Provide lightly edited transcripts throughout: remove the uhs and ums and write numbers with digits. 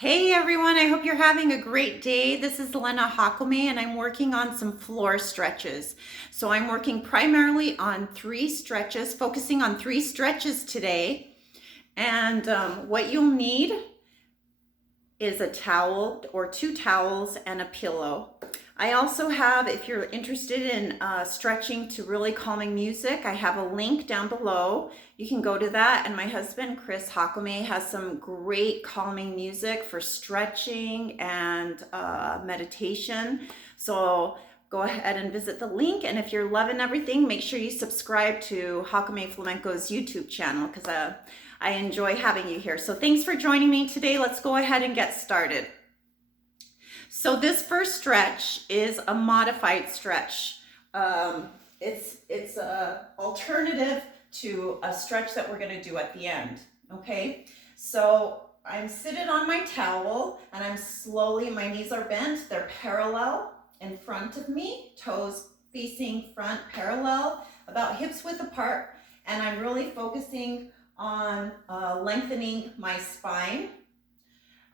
Hey everyone, I hope you're having a great day. This is Lena Jacome and I'm working on some floor stretches. So I'm working primarily on 3 stretches, focusing on 3 stretches today. And what you'll need is a towel or 2 towels and a pillow. I also have, if you're interested in stretching to really calming music, I have a link down below. You can go to that, and my husband, Chris Jácome, has some great calming music for stretching and meditation. So go ahead and visit the link, and if you're loving everything, make sure you subscribe to Jácome Flamenco's YouTube channel because I enjoy having you here. So thanks for joining me today. Let's go ahead and get started. So this first stretch is a modified stretch. It's a alternative to a stretch that we're going to do at the end. Okay, so I'm seated on my towel and I'm slowly, my knees are bent, they're parallel in front of me, toes facing front parallel, about hips width apart, and I'm really focusing on lengthening my spine.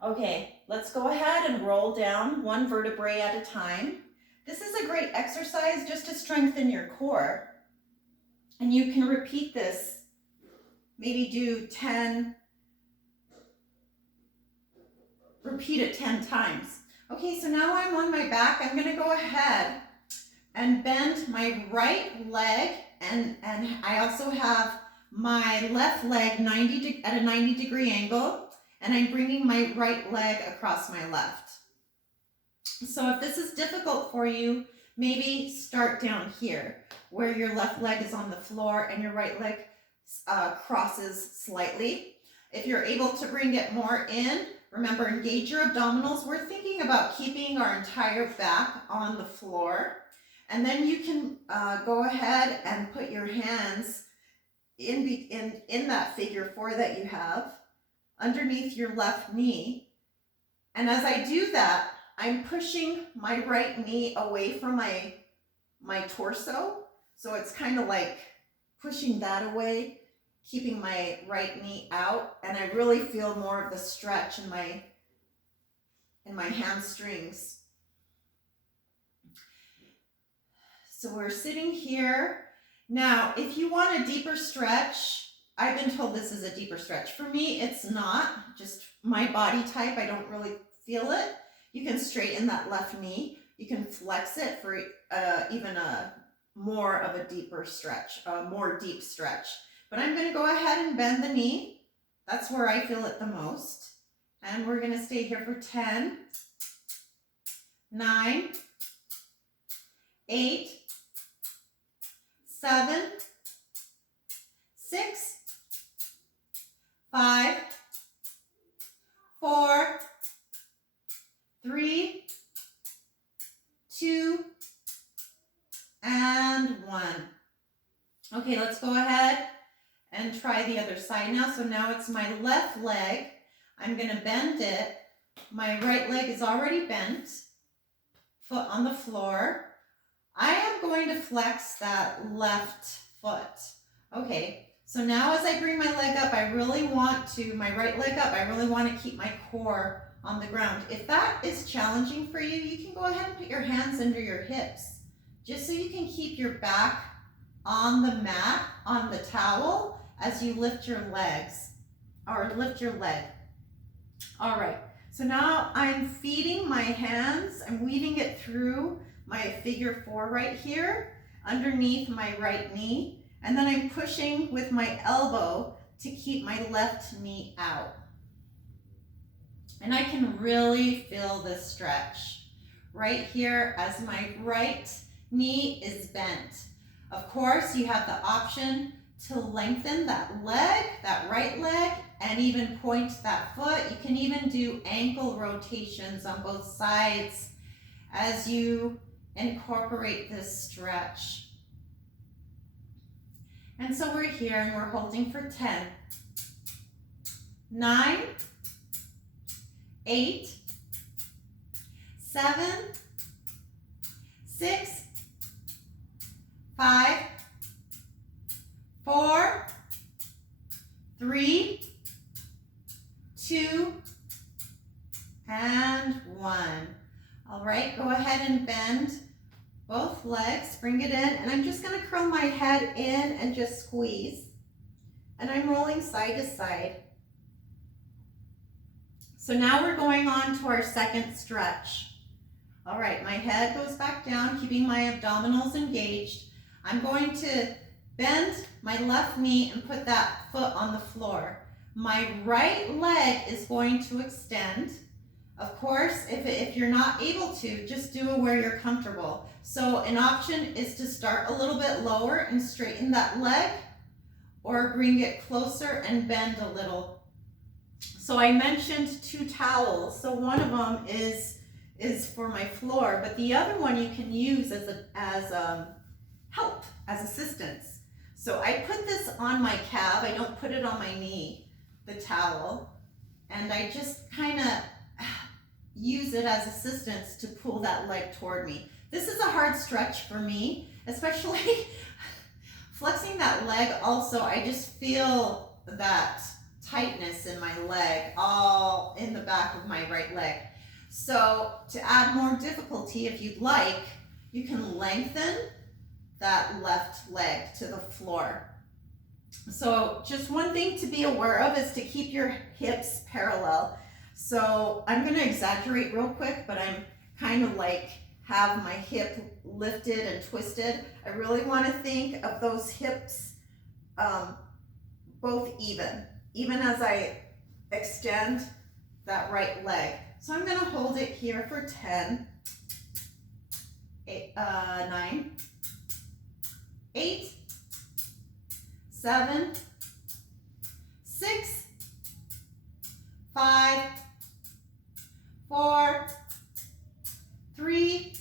Okay, let's go ahead and roll down 1 vertebrae at a time. This is a great exercise just to strengthen your core. And you can repeat this, maybe do 10, repeat it 10 times. Okay, so now I'm on my back. I'm gonna go ahead and bend my right leg, and I also have my left leg at a 90-degree angle. And I'm bringing my right leg across my left. So if this is difficult for you, maybe start down here where your left leg is on the floor and your right leg crosses slightly. If you're able to bring it more in, remember, engage your abdominals. We're thinking about keeping our entire back on the floor. And then you can go ahead and put your hands in that figure 4 that you have underneath your left knee. And as I do that, I'm pushing my right knee away from my torso. So it's kind of like pushing that away, keeping my right knee out. And I really feel more of the stretch in my hamstrings. So we're sitting here. Now, if you want a deeper stretch, I've been told this is a deeper stretch. For me, it's not. Just my body type, I don't really feel it. You can straighten that left knee. You can flex it for even a more of a deeper stretch, a more deep stretch. But I'm going to go ahead and bend the knee. That's where I feel it the most. And we're going to stay here for 10, 9, 8, 7, 6, 5, 4, 3, 2, and 1. Okay, let's go ahead and try the other side now. So now it's my left leg. I'm going to bend it. My right leg is already bent. Foot on the floor. I am going to flex that left foot. Okay. So now as I bring my leg up, I really want to, my right leg up, I really want to keep my core on the ground. If that is challenging for you, you can go ahead and put your hands under your hips, just so you can keep your back on the mat, on the towel, as you lift your legs, or lift your leg. All right, so now I'm feeding my hands, I'm weaving it through my figure 4 right here, underneath my right knee. And then I'm pushing with my elbow to keep my left knee out. And I can really feel this stretch right here as my right knee is bent. Of course, you have the option to lengthen that leg, that right leg, and even point that foot. You can even do ankle rotations on both sides as you incorporate this stretch. And so we're here and we're holding for 10, 9, 8, 7, 6, 5, 4, 3, 2, and 1. All right, go ahead and bend both legs, bring it in, and I'm just gonna curl my head in and just squeeze. And I'm rolling side to side. So now we're going on to our second stretch. All right, my head goes back down, keeping my abdominals engaged. I'm going to bend my left knee and put that foot on the floor. My right leg is going to extend. Of course, if you're not able to, just do it where you're comfortable. So an option is to start a little bit lower and straighten that leg, or bring it closer and bend a little. So I mentioned 2 towels. So one of them is for my floor, but the other one you can use as help, as assistance. So I put this on my calf. I don't put it on my knee, the towel, and I just kind of use it as assistance to pull that leg toward me. This is a hard stretch for me, especially flexing that leg. Also, I just feel that tightness in my leg, all in the back of my right leg. So to add more difficulty, if you'd like, you can lengthen that left leg to the floor. So just one thing to be aware of is to keep your hips parallel. So I'm going to exaggerate real quick, but I'm kind of like have my hip lifted and twisted. I really want to think of those hips both even as I extend that right leg. So I'm going to hold it here for 10, 9, 8, 7, 6, 5, 4, 3,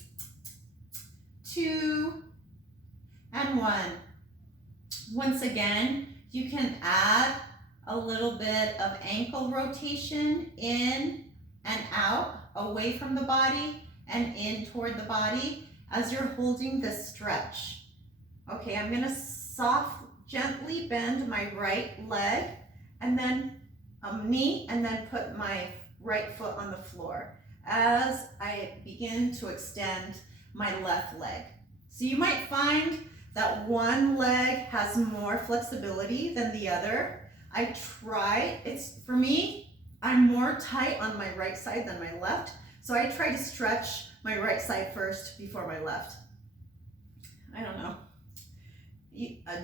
2, and 1. Once again, you can add a little bit of ankle rotation in and out, away from the body and in toward the body as you're holding this stretch. Okay, I'm gonna gently bend my right leg and then knee, and then put my right foot on the floor as I begin to extend my left leg. So you might find that one leg has more flexibility than the other. For me, I'm more tight on my right side than my left. So I try to stretch my right side first before my left. I don't know.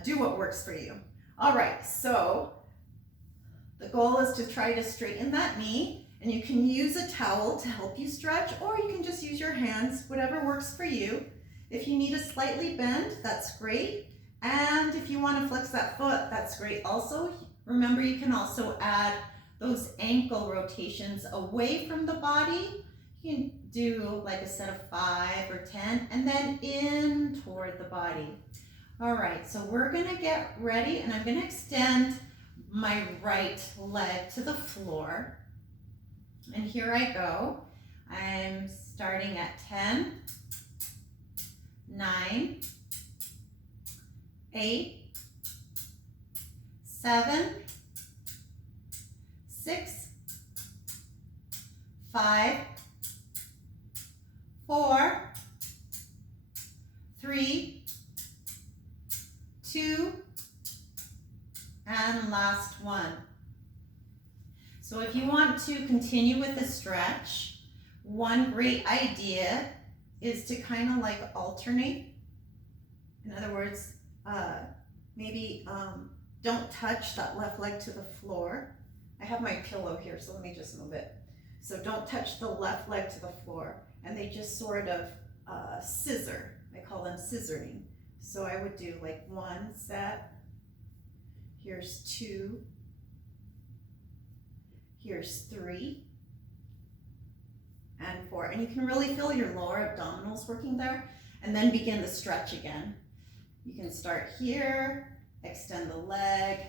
Do what works for you. All right, so the goal is to try to straighten that knee, and you can use a towel to help you stretch, or you can just use your hands, whatever works for you. If you need a slightly bend, that's great. And if you want to flex that foot, that's great also. Remember, you can also add those ankle rotations away from the body. You can do like a set of 5 or 10, and then in toward the body. All right, so we're gonna get ready, and I'm gonna extend my right leg to the floor. And here I go. I'm starting at 10, 9, 8, 7, 6, 5, 4, 3, 2, and last one. So if you want to continue with the stretch, one great idea is to kind of like alternate. In other words, maybe don't touch that left leg to the floor. I have my pillow here, so let me just move it. So don't touch the left leg to the floor, and they just sort of scissor. I call them scissoring. So I would do like 1 set, here's 2, here's 3, and 4. And you can really feel your lower abdominals working there, and then begin the stretch again. You can start here, extend the leg,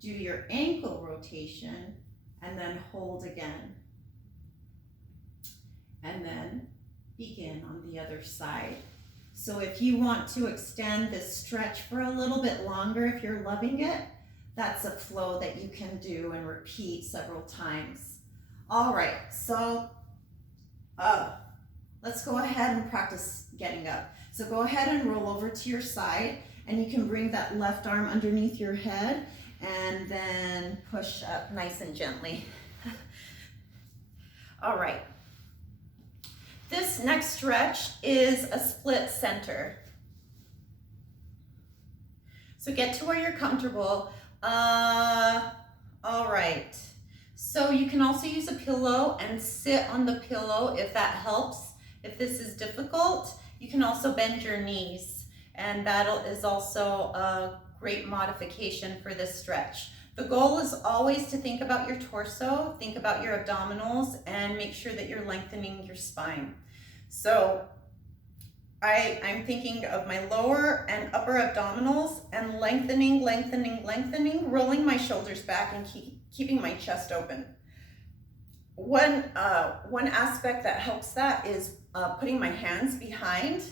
do your ankle rotation, and then hold again. And then begin on the other side. So if you want to extend this stretch for a little bit longer, if you're loving it, that's a flow that you can do and repeat several times. All right, so Let's go ahead and practice getting up. So go ahead and roll over to your side, and you can bring that left arm underneath your head and then push up nice and gently. All right. This next stretch is a split center. So get to where you're comfortable. All right. So you can also use a pillow and sit on the pillow if that helps. If this is difficult, you can also bend your knees, and that is also a great modification for this stretch. The goal is always to think about your torso, think about your abdominals, and make sure that you're lengthening your spine. So I'm thinking of my lower and upper abdominals and lengthening, rolling my shoulders back and keeping my chest open. One aspect that helps that is putting my hands behind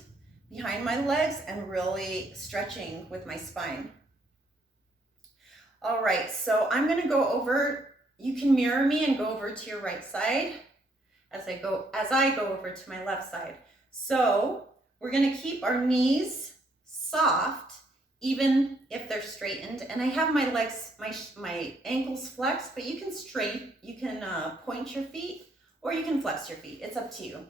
my legs and really stretching with my spine. All right, so I'm gonna go over, you can mirror me and go over to your right side as I go over to my left side. So we're gonna keep our knees soft, even if they're straightened. And I have my legs, my ankles flexed, but you can point your feet or you can flex your feet. It's up to you.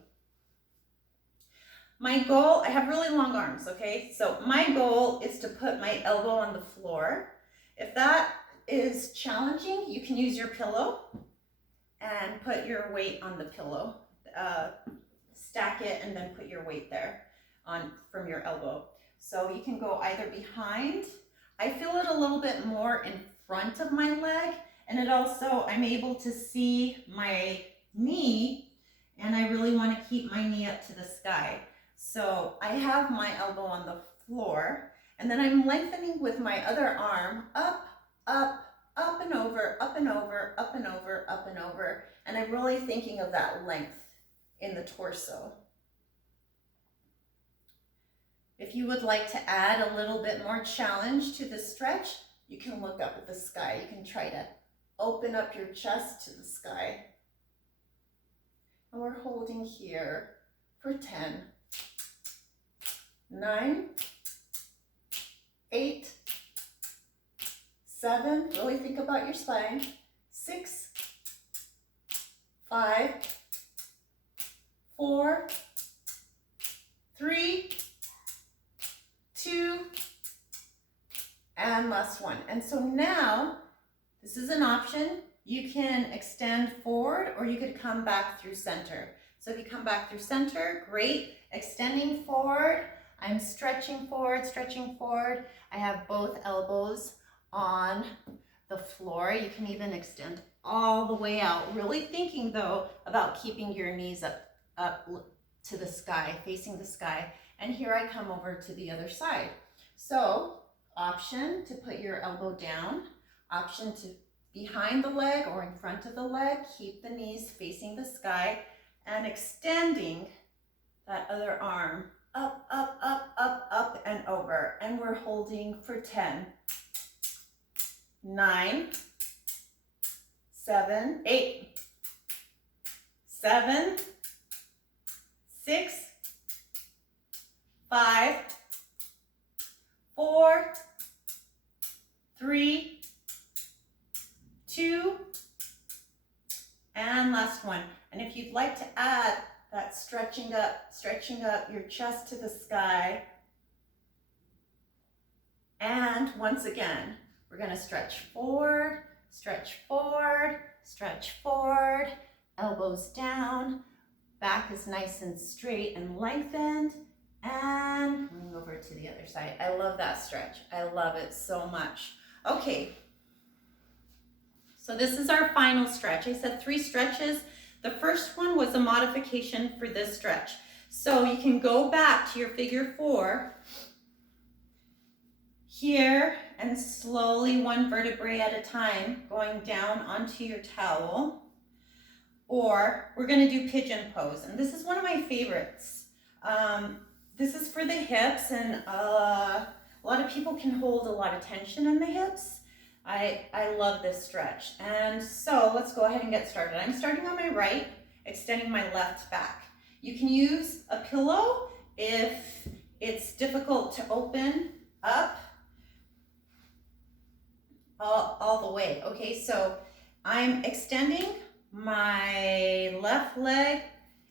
My goal, I have really long arms, okay? So my goal is to put my elbow on the floor. If that is challenging, you can use your pillow and put your weight on the pillow. Stack it and then put your weight there from your elbow. So you can go either behind. I feel it a little bit more in front of my leg, and it also, I'm able to see my knee, and I really want to keep my knee up to the sky. So I have my elbow on the floor, and then I'm lengthening with my other arm up, up, up and over, up and over, up and over, up and over. And I'm really thinking of that length in the torso. If you would like to add a little bit more challenge to the stretch, you can look up at the sky. You can try to open up your chest to the sky. And we're holding here for 10, 9, 8, 7, really think about your spine, 6, 5, 4, 3, 2, and last one. And so now, this is an option. You can extend forward or you could come back through center. So if you come back through center, great. Extending forward, I'm stretching forward. I have both elbows on the floor. You can even extend all the way out. Really thinking though about keeping your knees up to the sky, facing the sky. And here I come over to the other side. So option to put your elbow down, option to behind the leg or in front of the leg, keep the knees facing the sky and extending that other arm up, up, up, up, up and over. And we're holding for 10, 9, 7, 8, 7, 6, 5, 4, 3, 2, and last one. And if you'd like to add that stretching up your chest to the sky. And once again, we're going to stretch forward, elbows down, back is nice and straight and lengthened, and move over to the other side. I love that stretch. I love it so much. Okay, so this is our final stretch. I said 3 stretches. The first one was a modification for this stretch. So you can go back to your figure 4 here and slowly, one vertebrae at a time, going down onto your towel. Or we're going to do pigeon pose. And this is one of my favorites. This is for the hips, and a lot of people can hold a lot of tension in the hips. I love this stretch. And so let's go ahead and get started. I'm starting on my right, extending my left back. You can use a pillow if it's difficult to open up all the way. Okay, so I'm extending my left leg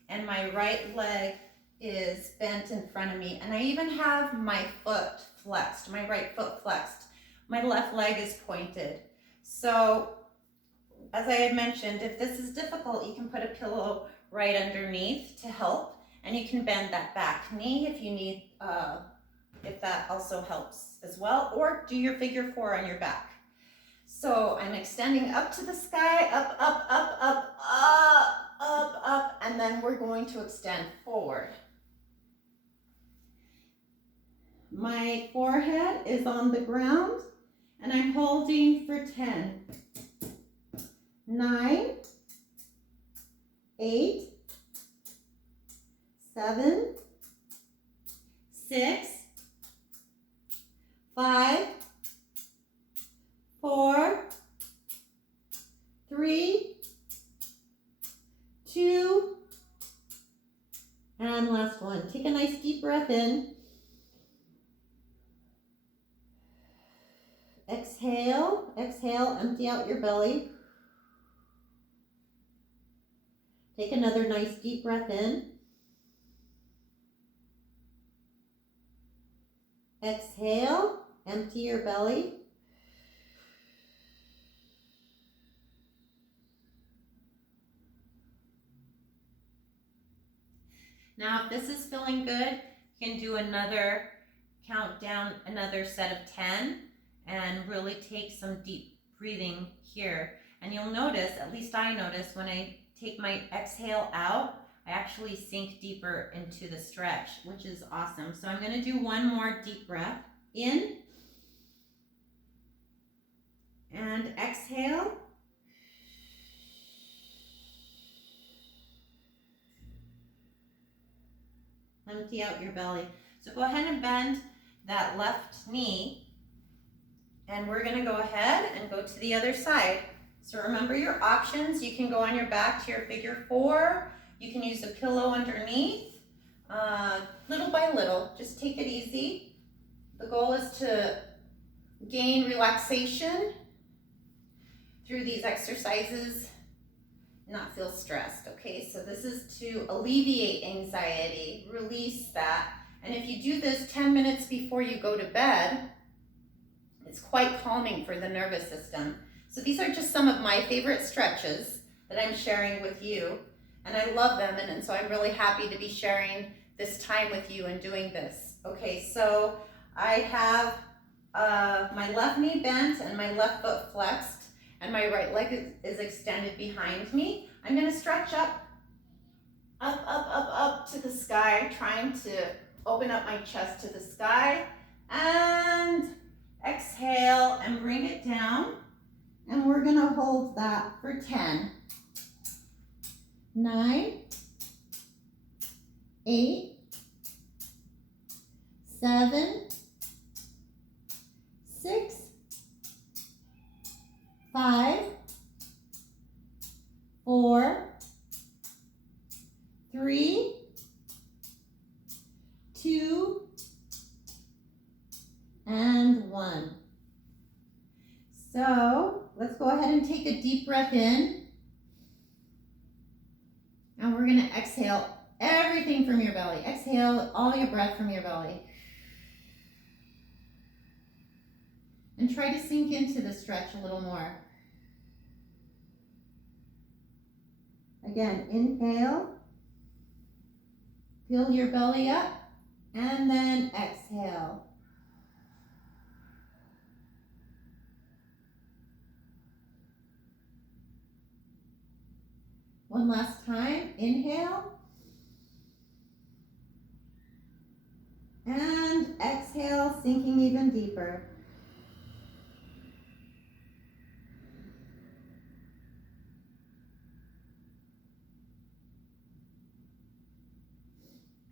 and my right leg is bent in front of me. And I even have my foot flexed, my right foot flexed. My left leg is pointed. So as I had mentioned, if this is difficult, you can put a pillow right underneath to help. And you can bend that back knee if you need, if that also helps as well, or do your figure 4 on your back. So I'm extending up to the sky, up, up, up, up, up, up, up, and then we're going to extend forward. My forehead is on the ground, and I'm holding for 10, 9, 8, 7, 6, 5, 4, 3, 2, and last one. Take a nice deep breath in. Exhale, exhale, empty out your belly. Take another nice deep breath in. Exhale, empty your belly. Now, if this is feeling good, you can do another countdown, another set of 10, and really take some deep breathing here. And you'll notice, at least I notice, when I take my exhale out, I actually sink deeper into the stretch, which is awesome. So I'm gonna do one more deep breath. In, and exhale. Empty out your belly. So go ahead and bend that left knee, and we're gonna go ahead and go to the other side. So remember your options. You can go on your back to your figure 4. You can use a pillow underneath, little by little. Just take it easy. The goal is to gain relaxation through these exercises, not feel stressed, okay? So this is to alleviate anxiety, release that. And if you do this 10 minutes before you go to bed, it's quite calming for the nervous system. So these are just some of my favorite stretches that I'm sharing with you, and I love them, and so I'm really happy to be sharing this time with you and doing this. Okay, so I have my left knee bent and my left foot flexed, and my right leg is extended behind me. I'm gonna stretch up to the sky, trying to open up my chest to the sky, and exhale and bring it down. And we're gonna hold that for 10, 9, 8, 7, 6, 5, 4, 3, 2, and 1. So let's go ahead and take a deep breath in. And we're gonna exhale everything from your belly. Exhale all your breath from your belly. And try to sink into the stretch a little more. Again, inhale. Fill your belly up. And then exhale. One last time, inhale. And exhale, sinking even deeper.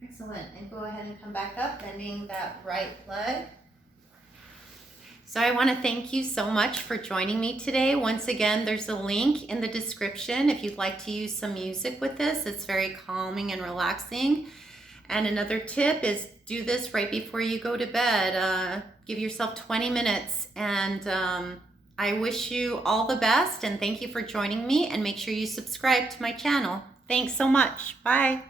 Excellent, and go ahead and come back up, bending that right leg. So I want to thank you so much for joining me today. Once again, there's a link in the description if you'd like to use some music with this. It's very calming and relaxing. And another tip is do this right before you go to bed. Give yourself 20 minutes. And I wish you all the best and thank you for joining me, and make sure you subscribe to my channel. Thanks so much. Bye.